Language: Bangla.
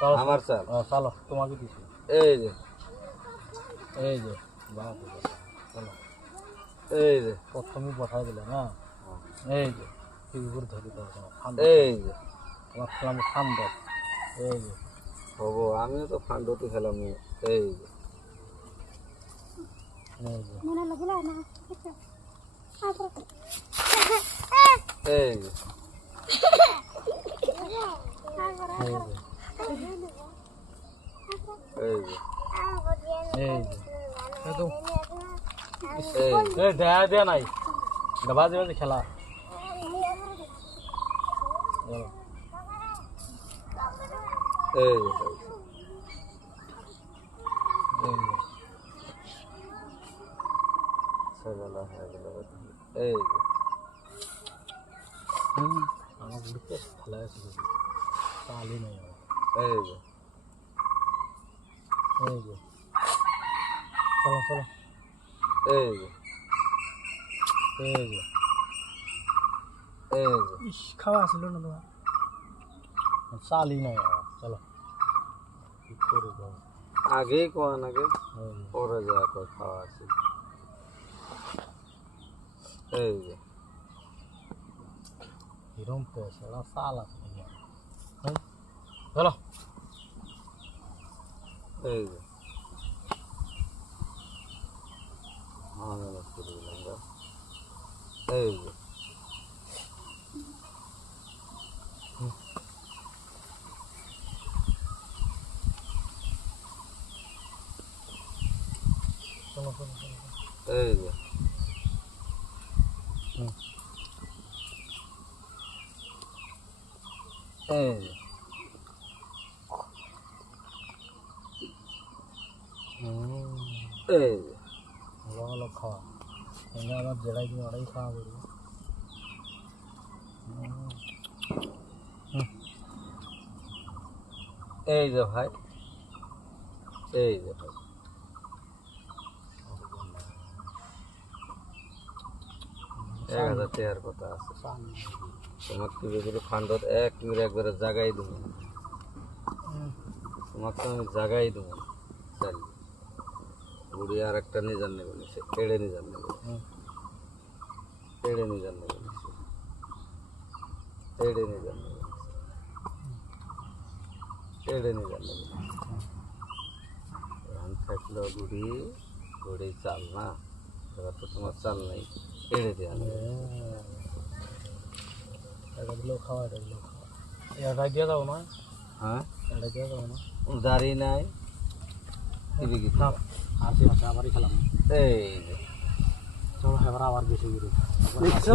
চলো। আমার চাল ও, চলো তোমাকে দিছি। এই যে। এই যে চলো। এই যে। প্রথমে বসাই দিলে না? এই যে ঠিক করে ধরে দাও তোমার এই যে। তোমার খেলাম ফান্দ এই যে। হব আমিও তো ফান্ডতে খেলাম এই যে। এই যে। মনে লাগল না? এই যে। এই যে। এই তো এই দেয়া দেয়া খেলা এই এই আমার বুড়িতে খেলা আছে নেই। এই যে। এই যে। চলো চলো। এই যে। এই যে। এই যে। ইস খাওয়া ছিল না তোমার? চালই নাই চলো। কি করে যাও আগেই কোয়া নাকি পরে যা কই খাওয়া আছে। এই যে। পেয়েছে ওরা চাল আছে। চলো এই যে আমি নষ্ট করে দিলাম গা। এই যে চলো চলো চলো এই যে হুম। এই যে এই এই যে ভাই, এই যে ভাই। এক হাজার টাকার কথা আছে। তোমার কি বেগুলো ফান্ডত এক মিনিট একবারে জাগাই দেবো। তোমাকে আমি জাগাই দেবো। বুড়ি আর একটা নিজার নেবে না সে এড়ে নিজার নেবে। এড়ে নিজার নেবে না সে। এড়ে নিজার নেবে না সে। এড়ে নিজার নেবে না থাকল বুড়ি বুড়ি চাল না এবার তো তোমার চাল নাই এড়ে দেওয়া নেবে এটা দিলেও খাওয়া খাওয়া। এটা দিয়ে যাব না? হ্যাঁ? এটা দিয়ে যাব না? দাড়ি নাই। দিবি কি থাক আসি আসি আবারই খেলাম এই যে চলো এবার আবার বেশি করে